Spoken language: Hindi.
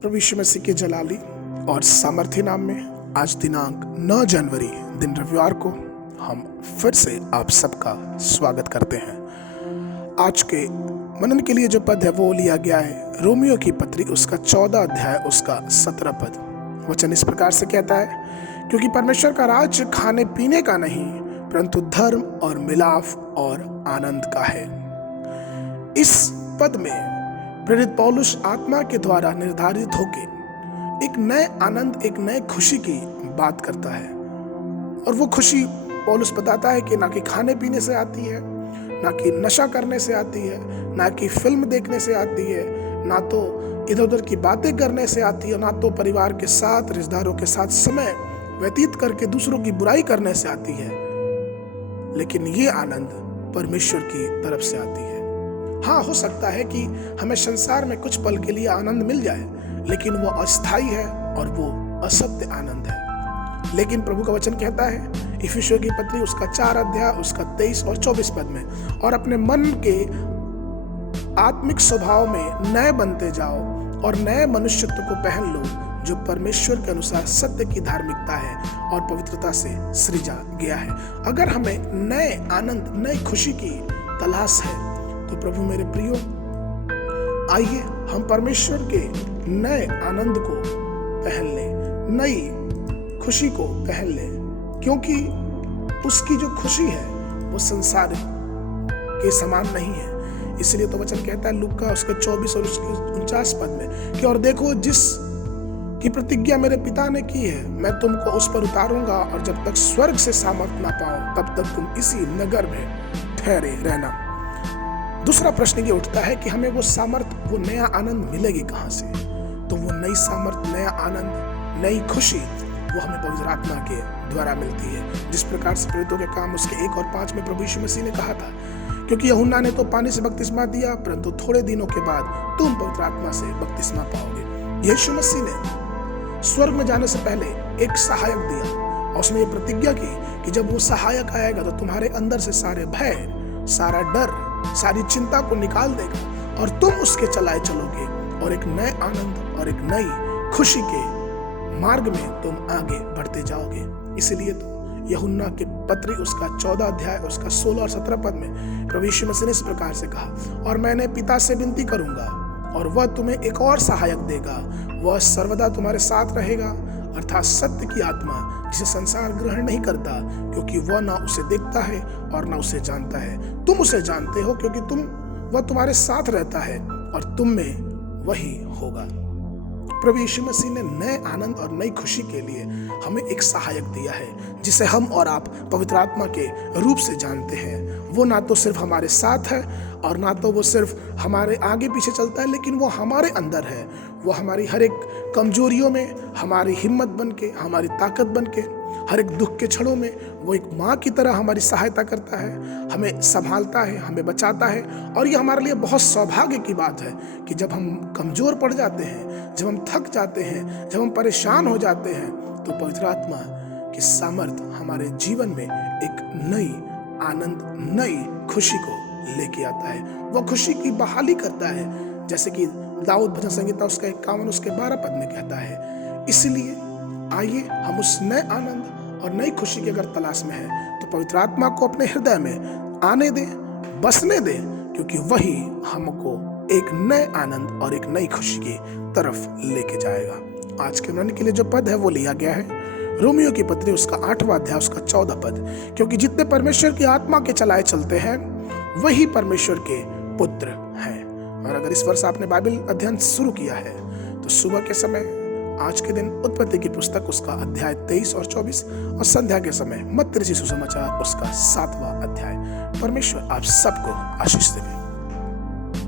प्रभु यीशु मसीह के जलाली और सामर्थ्य नाम में आज दिनांक 9 जनवरी दिन रविवार को हम फिर से आप सबका स्वागत करते हैं। आज के मनन के लिए जो पद है वो लिया गया है रोमियो की पत्री उसका 14 अध्याय उसका 17 पद। वचन इस प्रकार से कहता है, क्योंकि परमेश्वर का राज्य खाने पीने का नहीं परंतु धर्म और मिलाप और आनंद का है। इस पद में प्रेरित पौलुस आत्मा के द्वारा निर्धारित होकर एक नए आनंद, एक नए खुशी की बात करता है। और वो खुशी पौलुस बताता है कि ना कि खाने पीने से आती है, ना कि नशा करने से आती है, ना कि फिल्म देखने से आती है, ना तो इधर उधर की बातें करने से आती है, ना तो परिवार के साथ, रिश्तेदारों के साथ समय व्यतीत करके दूसरों की बुराई करने से आती है, लेकिन ये आनंद परमेश्वर की तरफ से आती है। हाँ, हो सकता है कि हमें संसार में कुछ पल के लिए आनंद मिल जाए, लेकिन वो अस्थायी है और वो असत्य आनंद है। लेकिन प्रभु का वचन कहता है इफिसियों की पत्री उसका 4 अध्याय उसका 23 और 24 पद में, और अपने मन के आत्मिक स्वभाव में नए बनते जाओ और नए मनुष्यत्व को पहन लो जो परमेश्वर के अनुसार सत्य की धार्मिकता है और पवित्रता से सृजा गया है। अगर हमें नए आनंद, नई खुशी की तलाश है तो प्रभु मेरे प्रियो, आइए हम परमेश्वर के नए आनंद को पहन लें, नई खुशी को पहन लें, क्योंकि उसकी जो खुशी है वो संसार के समान नहीं है। इसलिए तो वचन कहता है लूका उसके 24 और उसके 49 पद में कि और देखो, जिस की प्रतिज्ञा मेरे पिता ने की है मैं तुमको उस पर उतारूंगा, और जब तक स्वर्ग से सामर्थ ना पाओ तब तक तुम इसी नगर में ठहरे रहना। दूसरा प्रश्न ये उठता है कि हमें वो सामर्थ, वो नया आनंद मिलेगी कहाँ से? तो वो नई सामर्थ, नया आनंद, नई खुशी वो हमें पवित्र आत्मा के द्वारा मिलती है। जिस प्रकार से प्रेरितों के काम उसके 1 और 5 में प्रभु यीशु मसीह ने कहा था, क्योंकि यूहन्ना ने तो पानी से बपतिस्मा दिया, परंतु थोड़े दिनों के बाद तुम पवित्र आत्मा से बपतिस्मा पाओगे। यीशु मसीह ने स्वर्ग में जाने से पहले एक सहायक दिया और उसने ये प्रतिज्ञा की कि जब वो सहायक आएगा तो तुम्हारे अंदर से सारे भय, सारा डर, सारी चिंता को निकाल देगा और तुम उसके चलाए चलोगे और एक नए आनंद और एक नई खुशी के मार्ग में तुम आगे बढ़ते जाओगे। इसीलिए तो यूहन्ना के पत्री उसका 14 अध्याय उसका 16 और 17 पद में प्रभु यीशु मसीह ने इस प्रकार से कहा, और मैंने पिता से विनती करूंगा और वह तुम्हें एक और सहायक देगा, वह सर्वदा तुम्हारे साथ रहेगा, अर्थात सत्य की आत्मा जिसे संसार ग्रहण नहीं करता, क्योंकि वह ना उसे देखता है और ना उसे जानता है। तुम उसे जानते हो क्योंकि वह तुम्हारे साथ रहता है और तुम में वही होगा। प्रभु यीशु मसीह ने नए आनंद और नई खुशी के लिए हमें एक सहायक दिया है, जिसे हम और आप पवित्र आत्मा के रूप से जानते हैं। वो ना तो सिर्फ हमारे साथ है और ना तो वो सिर्फ हमारे आगे पीछे चलता है, लेकिन वो हमारे अंदर है। वो हमारी हर एक कमजोरियों में हमारी हिम्मत बन के, हमारी ताकत बन के, हर एक दुख के क्षणों में वो एक माँ की तरह हमारी सहायता करता है, हमें संभालता है, हमें बचाता है। और ये हमारे लिए बहुत सौभाग्य की बात है कि जब हम कमजोर पड़ जाते हैं, जब हम थक जाते हैं, जब हम परेशान हो जाते हैं, तो पवित्र आत्मा की सामर्थ हमारे जीवन में एक नई आनंद, नई खुशी को लेके आता है। वो खुशी की बहाली करता है, जैसे कि दाऊद भजन संहिता उसका 51 उसके 12 पद में कहता है। इसलिए आइए हम उस नए आनंद और नई खुशी की अगर तलाश में है तो पवित्र आत्मा को अपने हृदय में आने दें, बसने दें, क्योंकि वही हमको एक नए आनंद और एक नई खुशी की तरफ लेके जाएगा। आज के मनन के लिए जो पद है वो लिया गया है रोमियो की पत्री उसका 8वां अध्याय उसका 14 पद, क्योंकि जितने परमेश्वर की आत्मा के चलाए चलते हैं वही परमेश्वर के पुत्र हैं। और अगर इस वर्ष आपने बाइबल अध्ययन शुरू किया है तो सुबह के समय आज के दिन उत्पत्ति की पुस्तक उसका अध्याय 23 और 24 और संध्या के समय मत्ती रचित सुसमाचार उसका 7वां अध्याय। परमेश्वर आप सबको आशीष देवे।